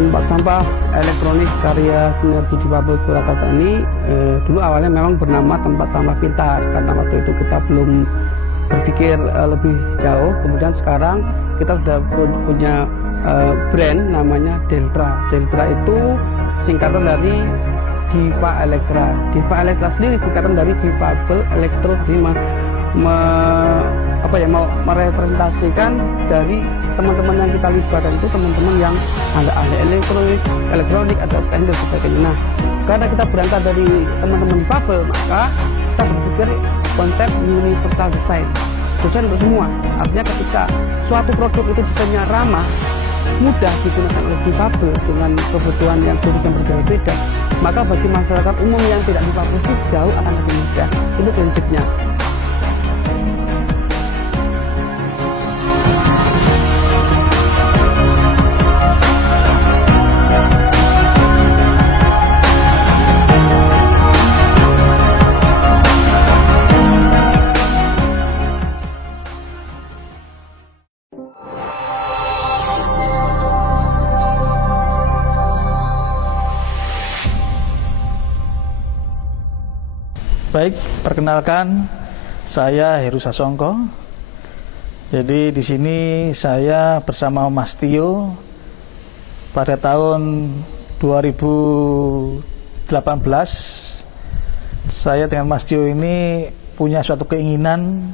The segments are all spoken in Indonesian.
tempat sampah elektronik karya Sinergi Difabel Surakarta ini dulu awalnya memang bernama tempat sampah pintar, karena waktu itu kita belum berpikir lebih jauh. Kemudian sekarang kita sudah punya brand namanya Deltra. Deltra itu singkatan dari Diva Electra. Diva Electra sendiri singkatan dari Difabel Electro, merepresentasikan dari teman-teman yang kita libatkan itu teman-teman yang ahli elektronik atau teknik dan sebagainya. Nah, karena kita berangkat dari teman-teman difabel, maka kita berpikir konsep universal design untuk semua. Artinya ketika suatu produk itu desainnya ramah, mudah digunakan oleh difabel dengan kebutuhan yang khusus yang berbeda-beda, maka bagi masyarakat umum yang tidak difabel itu jauh akan lebih mudah. Itu prinsipnya. Baik, perkenalkan, saya Heru Sasongko. Jadi di sini saya bersama Mas Tio pada tahun 2018. Saya dengan Mas Tio ini punya suatu keinginan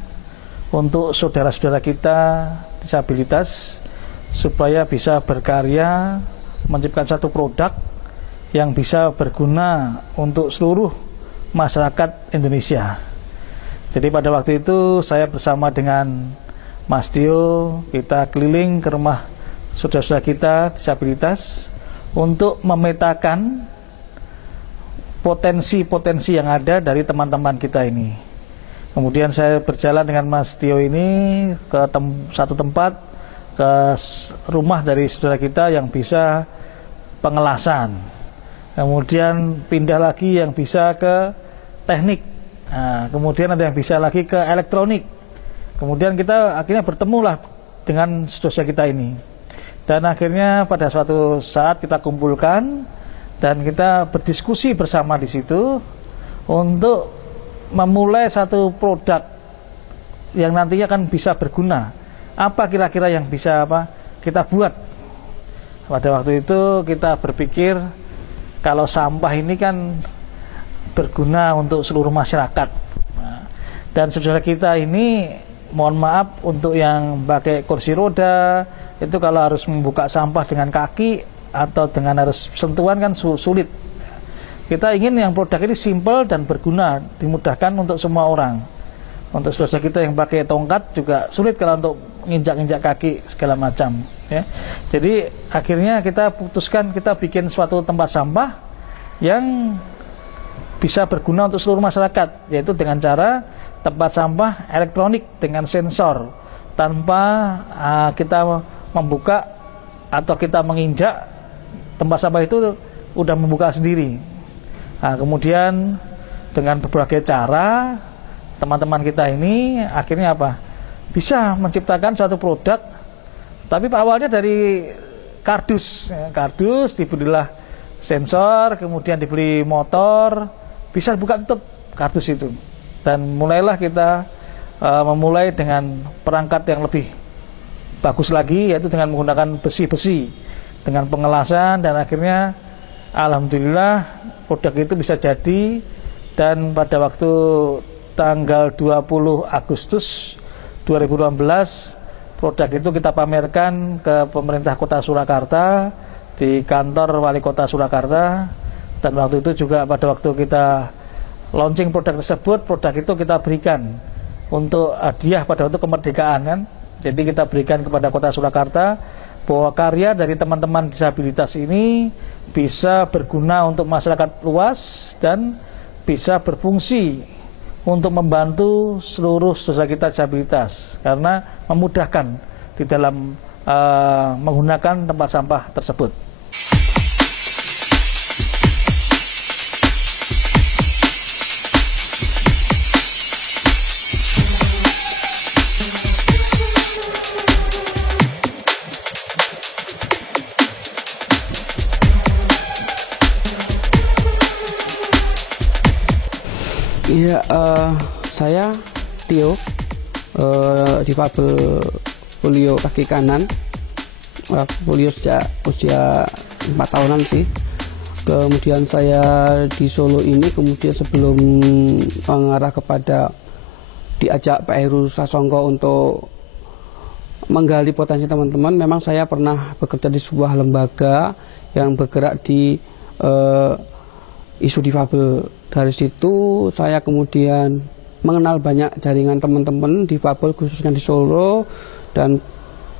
untuk saudara-saudara kita disabilitas supaya bisa berkarya, menciptakan satu produk yang bisa berguna untuk seluruh masyarakat Indonesia. Jadi pada waktu itu saya bersama dengan Mas Tio, kita keliling ke rumah saudara-saudara kita disabilitas untuk memetakan potensi-potensi yang ada dari teman-teman kita ini. Kemudian saya berjalan dengan Mas Tio ini ke satu tempat, ke rumah dari saudara kita yang bisa pengelasan. Kemudian pindah lagi yang bisa ke teknik, nah, kemudian ada yang bisa lagi ke elektronik. Kemudian kita akhirnya bertemulah dengan saudara kita ini, dan akhirnya pada suatu saat kita kumpulkan dan kita berdiskusi bersama di situ untuk memulai satu produk yang nantinya akan bisa berguna. Apa kira-kira yang bisa kita buat? Pada waktu itu kita berpikir kalau sampah ini kan berguna untuk seluruh masyarakat. Nah, dan saudara kita ini, mohon maaf untuk yang pakai kursi roda, itu kalau harus membuka sampah dengan kaki atau dengan harus sentuhan kan sulit. Kita ingin yang produk ini simple dan berguna, dimudahkan untuk semua orang. Untuk saudara kita yang pakai tongkat juga sulit kalau untuk nginjak-nginjak kaki segala macam. Ya. Jadi akhirnya kita putuskan kita bikin suatu tempat sampah yang bisa berguna untuk seluruh masyarakat, yaitu dengan cara tempat sampah elektronik dengan sensor, tanpa kita membuka atau kita menginjak, tempat sampah itu udah membuka sendiri. Nah, kemudian dengan berbagai cara teman-teman kita ini akhirnya bisa menciptakan suatu produk, tapi awalnya dari kardus, kardus dibelilah sensor, kemudian dibeli motor, bisa buka tutup kardus itu, dan mulailah kita memulai dengan perangkat yang lebih bagus lagi, yaitu dengan menggunakan besi-besi dengan pengelasan, dan akhirnya alhamdulillah produk itu bisa jadi. Dan pada waktu tanggal 20 Agustus 2018 produk itu kita pamerkan ke pemerintah Kota Surakarta di kantor Wali Kota Surakarta. Dan waktu itu juga pada waktu kita launching produk tersebut, produk itu kita berikan untuk hadiah pada waktu kemerdekaan kan. Jadi kita berikan kepada Kota Surakarta bahwa karya dari teman-teman disabilitas ini bisa berguna untuk masyarakat luas dan bisa berfungsi untuk membantu seluruh saudara kita disabilitas, karena memudahkan di dalam menggunakan tempat sampah tersebut. Iya, saya Tio, difabel polio kaki kanan. Polio sejak usia 4 tahunan sih. Kemudian saya di Solo ini, kemudian sebelum mengarah kepada diajak Pak Heru Sasongko untuk menggali potensi teman-teman, memang saya pernah bekerja di sebuah lembaga yang bergerak di isu difabel. Dari situ saya kemudian mengenal banyak jaringan teman-teman difabel khususnya di Solo, dan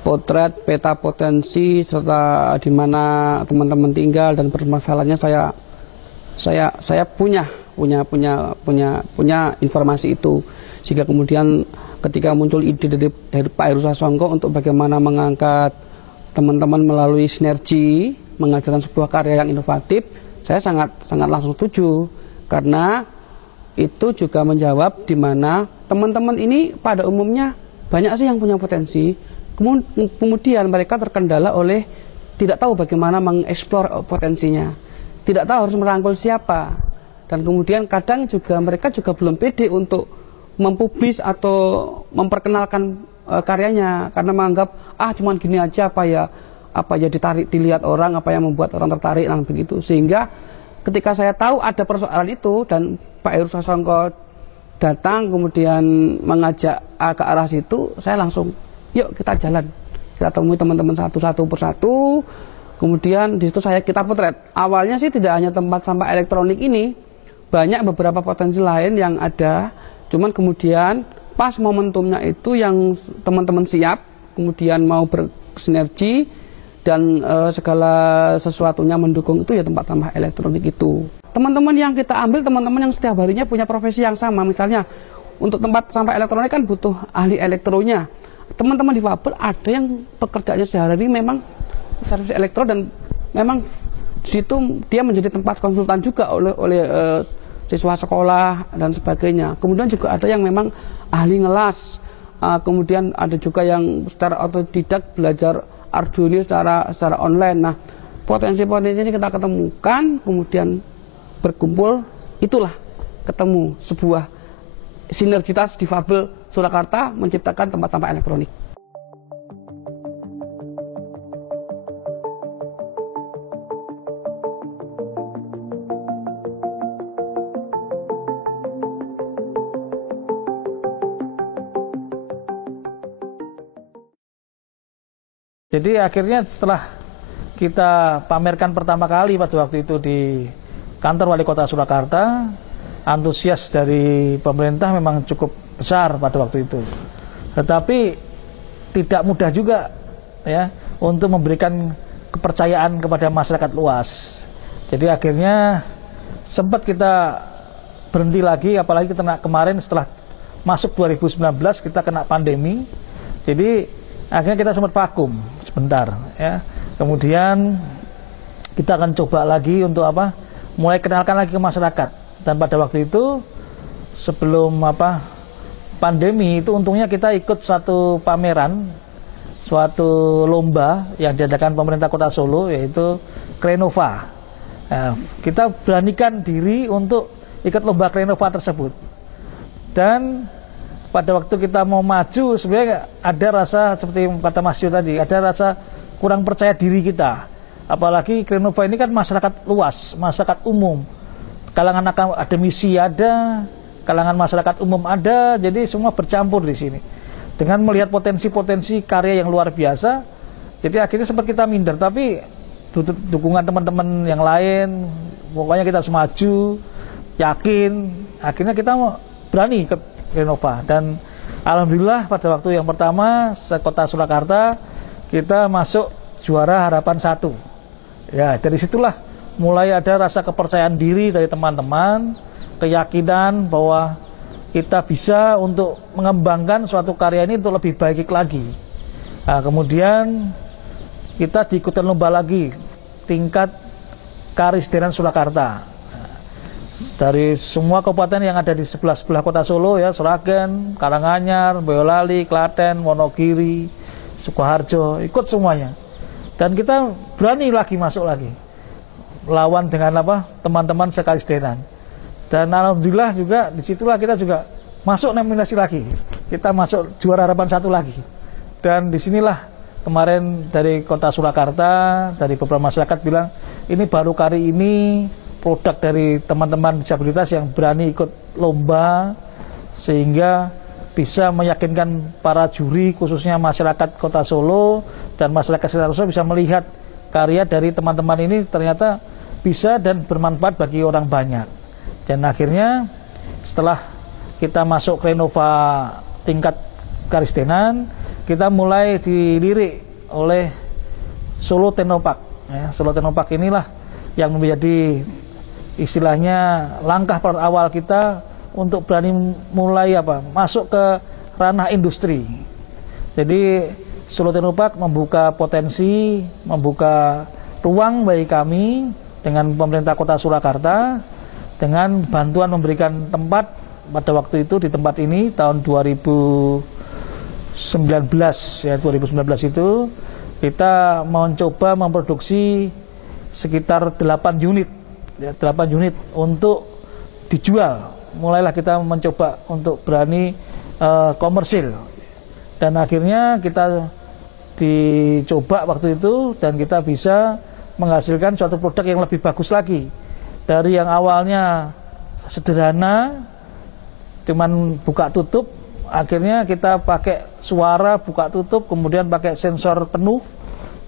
potret peta potensi serta di mana teman-teman tinggal dan permasalahannya saya punya informasi itu, sehingga kemudian ketika muncul ide dari Pak Heru Sasongko untuk bagaimana mengangkat teman-teman melalui sinergi menghasilkan sebuah karya yang inovatif, saya sangat langsung setuju, karena itu juga menjawab di mana teman-teman ini pada umumnya banyak sih yang punya potensi, kemudian mereka terkendala oleh tidak tahu bagaimana mengeksplor potensinya, tidak tahu harus merangkul siapa, dan kemudian kadang juga mereka juga belum pede untuk mempublis atau memperkenalkan karyanya, karena menganggap cuman gini aja, apa ya dilihat orang, apa yang membuat orang tertarik, nah begitu. Sehingga ketika saya tahu ada persoalan itu dan Pak Heru Sasongko datang kemudian mengajak ke arah situ, saya langsung yuk kita jalan, kita temui teman-teman satu persatu. Kemudian di situ kita potret. Awalnya sih tidak hanya tempat sampah elektronik ini, banyak beberapa potensi lain yang ada. Cuman kemudian pas momentumnya itu yang teman-teman siap, kemudian mau bersinergi dan segala sesuatunya mendukung, itu ya tempat sampah elektronik itu. Teman-teman yang kita ambil, teman-teman yang setiap harinya punya profesi yang sama. Misalnya untuk tempat sampah elektronik kan butuh ahli elektronya. Teman-teman difabel ada yang pekerjaannya sehari-hari memang servis elektro, dan memang di situ dia menjadi tempat konsultan juga oleh siswa sekolah dan sebagainya. Kemudian juga ada yang memang ahli ngelas, kemudian ada juga yang secara otodidak belajar Arduino secara online. Nah, potensi-potensi ini kita ketemukan, kemudian berkumpul, itulah ketemu sebuah sinergitas difabel Surakarta menciptakan tempat sampah elektronik. Jadi akhirnya setelah kita pamerkan pertama kali pada waktu itu di kantor Wali Kota Surakarta, antusias dari pemerintah memang cukup besar pada waktu itu. Tetapi tidak mudah juga ya untuk memberikan kepercayaan kepada masyarakat luas. Jadi akhirnya sempat kita berhenti lagi, apalagi kita kemarin setelah masuk 2019 kita kena pandemi. Jadi akhirnya kita sempat vakum sebentar ya. Kemudian kita akan coba lagi untuk mulai kenalkan lagi ke masyarakat. Dan pada waktu itu sebelum pandemi itu untungnya kita ikut satu pameran, suatu lomba yang diadakan pemerintah Kota Solo, yaitu Krenova. Nah, kita beranikan diri untuk ikut lomba Krenova tersebut. Dan pada waktu kita mau maju, sebenarnya ada rasa seperti kata Mas Yu tadi, ada rasa kurang percaya diri kita. Apalagi Krenova ini kan masyarakat luas, masyarakat umum, kalangan akademisi ada, kalangan masyarakat umum ada, jadi semua bercampur di sini. Dengan melihat potensi-potensi karya yang luar biasa, jadi akhirnya sempat kita minder, tapi dukungan teman-teman yang lain, pokoknya kita harus maju, yakin, akhirnya kita berani ke Krenova. Dan alhamdulillah pada waktu yang pertama Kota Surakarta kita masuk juara harapan 1. Ya, dari situlah mulai ada rasa kepercayaan diri dari teman-teman, keyakinan bahwa kita bisa untuk mengembangkan suatu karya ini untuk lebih baik lagi. Nah, kemudian kita diikuti lomba lagi tingkat Karisdenan Surakarta. Dari semua kabupaten yang ada di sebelah kota Solo ya, Sragen, Karanganyar, Boyolali, Klaten, Wonogiri, Sukoharjo, ikut semuanya. Dan kita berani lagi masuk lagi, lawan dengan teman-teman sekarisdenan. Dan alhamdulillah juga disitulah kita juga masuk nominasi lagi. Kita masuk juara harapan 1 lagi. Dan disinilah kemarin dari Kota Surakarta, dari beberapa masyarakat bilang, ini baru kali ini produk dari teman-teman disabilitas yang berani ikut lomba, sehingga bisa meyakinkan para juri, khususnya masyarakat Kota Solo dan masyarakat sekitar Solo bisa melihat karya dari teman-teman ini ternyata bisa dan bermanfaat bagi orang banyak. Dan akhirnya setelah kita masuk ke Renova tingkat Karistenan, kita mulai dilirik oleh Solo Technopark. Ya, Solo Technopark inilah yang menjadi istilahnya langkah awal kita untuk berani mulai masuk ke ranah industri. Jadi Solo Technopark membuka potensi, membuka ruang bagi kami dengan pemerintah Kota Surakarta dengan bantuan memberikan tempat pada waktu itu di tempat ini tahun 2019 ya, 2019 itu kita mencoba memproduksi sekitar 8 unit ya, 8 unit untuk dijual. Mulailah kita mencoba untuk berani komersil, dan akhirnya kita dicoba waktu itu dan kita bisa menghasilkan suatu produk yang lebih bagus lagi dari yang awalnya sederhana cuman buka tutup. Akhirnya kita pakai suara buka tutup, kemudian pakai sensor penuh.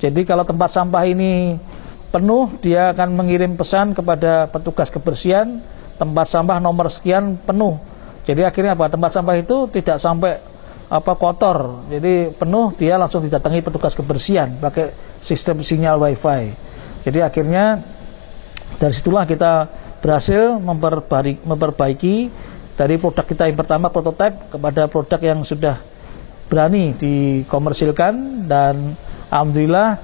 Jadi kalau tempat sampah ini penuh, dia akan mengirim pesan kepada petugas kebersihan, tempat sampah nomor sekian penuh. Jadi akhirnya tempat sampah itu tidak sampai kotor. Jadi penuh, dia langsung didatangi petugas kebersihan pakai sistem sinyal wifi. Jadi akhirnya dari situlah kita berhasil memperbaiki dari produk kita yang pertama prototipe kepada produk yang sudah berani dikomersilkan, dan alhamdulillah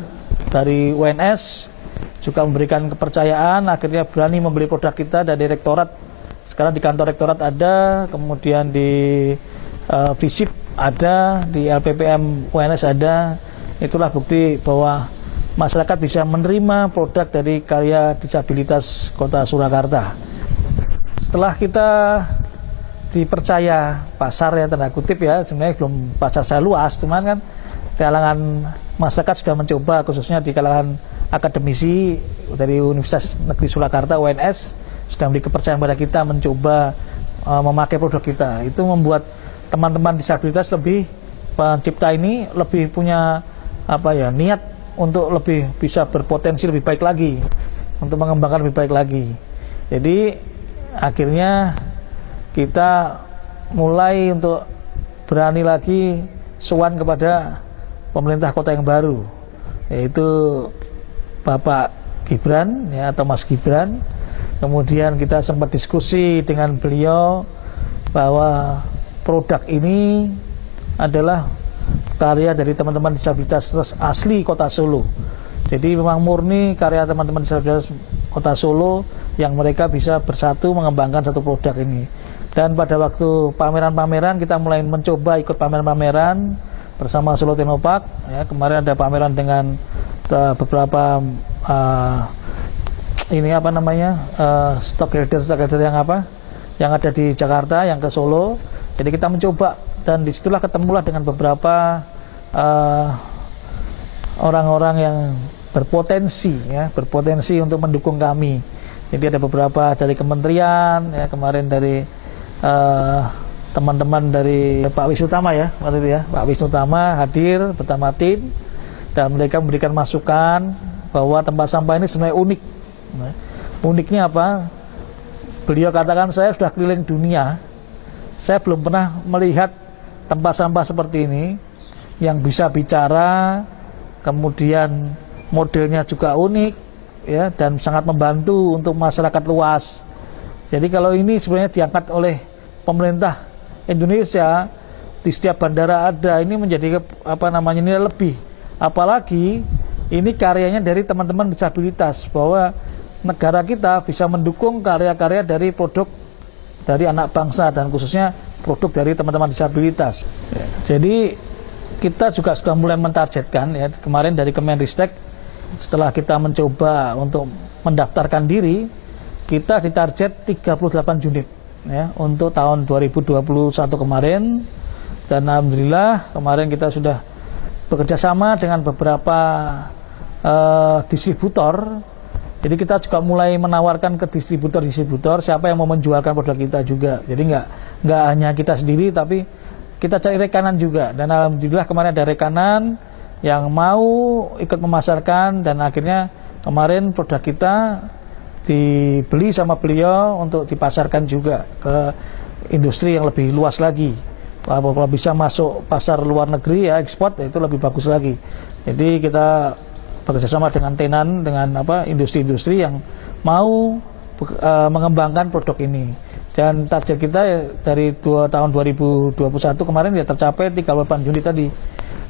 dari UNS juga memberikan kepercayaan, akhirnya berani membeli produk kita dari rektorat. Sekarang di kantor rektorat ada, kemudian di FISIP ada, di LPPM UNS ada. Itulah bukti bahwa masyarakat bisa menerima produk dari karya disabilitas Kota Surakarta. Setelah kita dipercaya pasar ya, tanda kutip ya, sebenarnya belum pasar saya luas, cuman kan kalangan masyarakat sudah mencoba, khususnya di kalangan akademisi dari Universitas Negeri Surakarta UNS sudah memberi kepercayaan pada kita mencoba memakai produk kita. Itu membuat teman-teman disabilitas lebih, pencipta ini lebih punya niat untuk lebih bisa berpotensi lebih baik lagi, untuk mengembangkan lebih baik lagi. Jadi akhirnya kita mulai untuk berani lagi sowan kepada pemerintah kota yang baru, yaitu Bapak Gibran ya, atau Mas Gibran. Kemudian kita sempat diskusi dengan beliau bahwa produk ini adalah karya dari teman-teman disabilitas asli Kota Solo. Jadi memang murni karya teman-teman disabilitas Kota Solo yang mereka bisa bersatu mengembangkan satu produk ini. Dan pada waktu pameran-pameran kita mulai mencoba ikut pameran-pameran bersama Solo Technopark ya. Kemarin ada pameran dengan beberapa stockholder yang ada di Jakarta, yang ke Solo. Jadi kita mencoba, dan disitulah ketemulah dengan beberapa orang-orang yang berpotensi untuk mendukung kami. Jadi ada beberapa dari kementerian ya, kemarin dari teman-teman dari Pak Wisnu Tama ya, waktu itu ya, Pak Wisnu Tama hadir bersama tim, dan mereka memberikan masukan bahwa tempat sampah ini sebenarnya unik. Uniknya apa? Beliau katakan, saya sudah keliling dunia, saya belum pernah melihat tempat sampah seperti ini yang bisa bicara, kemudian modelnya juga unik ya, dan sangat membantu untuk masyarakat luas. Jadi kalau ini sebenarnya diangkat oleh pemerintah Indonesia, di setiap bandara ada, ini menjadi nilai lebih. Apalagi ini karyanya dari teman-teman disabilitas, bahwa negara kita bisa mendukung karya-karya dari produk dari anak bangsa, dan khususnya produk dari teman-teman disabilitas. Jadi kita juga sudah mulai mentargetkan ya, kemarin dari Kemenristek, setelah kita mencoba untuk mendaftarkan diri, kita ditarget 38 unit ya untuk tahun 2021 kemarin, dan alhamdulillah kemarin kita sudah bekerja sama dengan beberapa distributor. Jadi kita juga mulai menawarkan ke distributor siapa yang mau menjualkan produk kita juga. Jadi nggak hanya kita sendiri, tapi kita cari rekanan juga. Dan alhamdulillah kemarin ada rekanan yang mau ikut memasarkan, dan akhirnya kemarin produk kita dibeli sama beliau untuk dipasarkan juga ke industri yang lebih luas lagi. Kalau bisa masuk pasar luar negeri ya ekspor, itu lebih bagus lagi. Jadi kita bekerjasama dengan tenan, dengan industri-industri yang mau mengembangkan produk ini. Dan target kita dari tahun 2021 kemarin ya tercapai 38 unit tadi.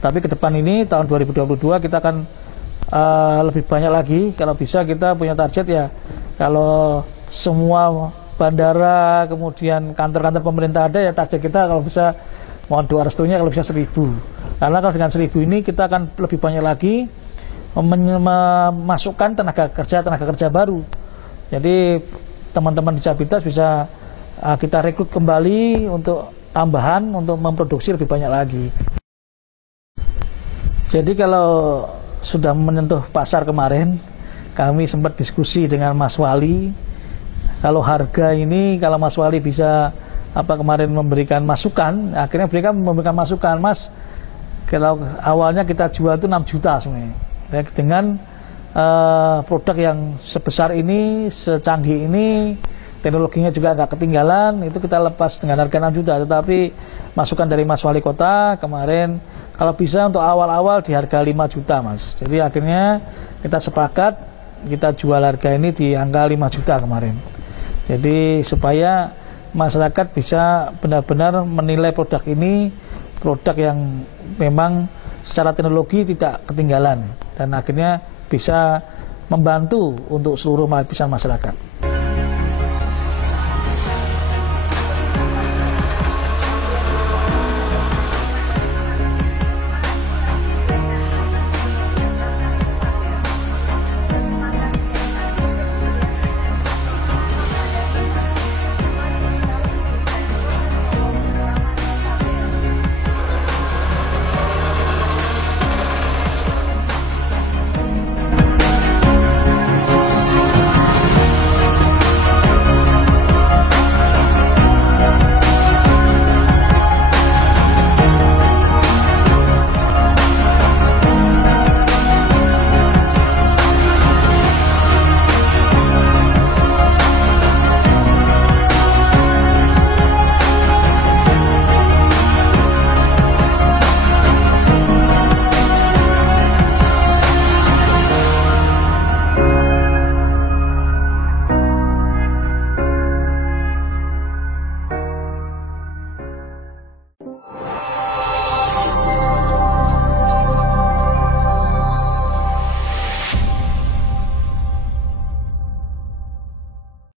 Tapi ke depan ini tahun 2022 kita akan lebih banyak lagi. Kalau bisa kita punya target ya, kalau semua bandara kemudian kantor-kantor pemerintah ada ya, target kita kalau bisa mohon doa restunya kalau bisa 1000. Karena kalau dengan 1000 ini kita akan lebih banyak lagi memasukkan tenaga kerja baru. Jadi teman-teman disabilitas bisa kita rekrut kembali untuk tambahan untuk memproduksi lebih banyak lagi. Jadi kalau sudah menyentuh pasar kemarin, kami sempat diskusi dengan Mas Wali. Kalau harga ini, kalau Mas Wali bisa kemarin memberikan masukan, akhirnya memberikan masukan, Mas, kalau awalnya kita jual itu 6 juta sebenarnya. Dengan produk yang sebesar ini, secanggih ini, teknologinya juga agak ketinggalan, itu kita lepas dengan harga 6 juta. Tetapi masukan dari Mas Wali Kota kemarin, kalau bisa untuk awal-awal di harga 5 juta, Mas. Jadi akhirnya kita sepakat, kita jual harga ini di angka 5 juta kemarin. Jadi supaya masyarakat bisa benar-benar menilai produk ini, produk yang memang secara teknologi tidak ketinggalan, dan akhirnya bisa membantu untuk seluruh lapisan masyarakat.